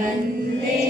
Hallelujah.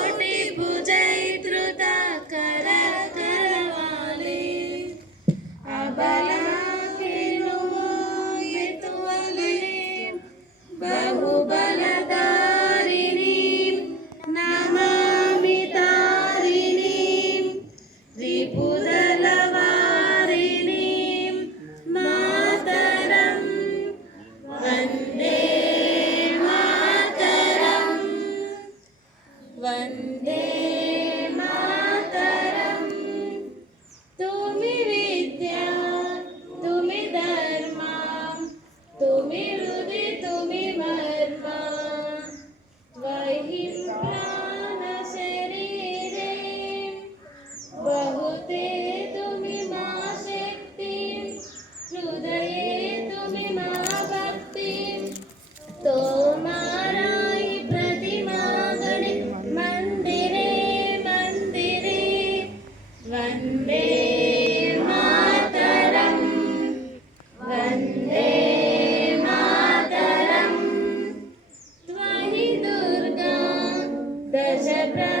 Amen. दशप्रहरदारिणी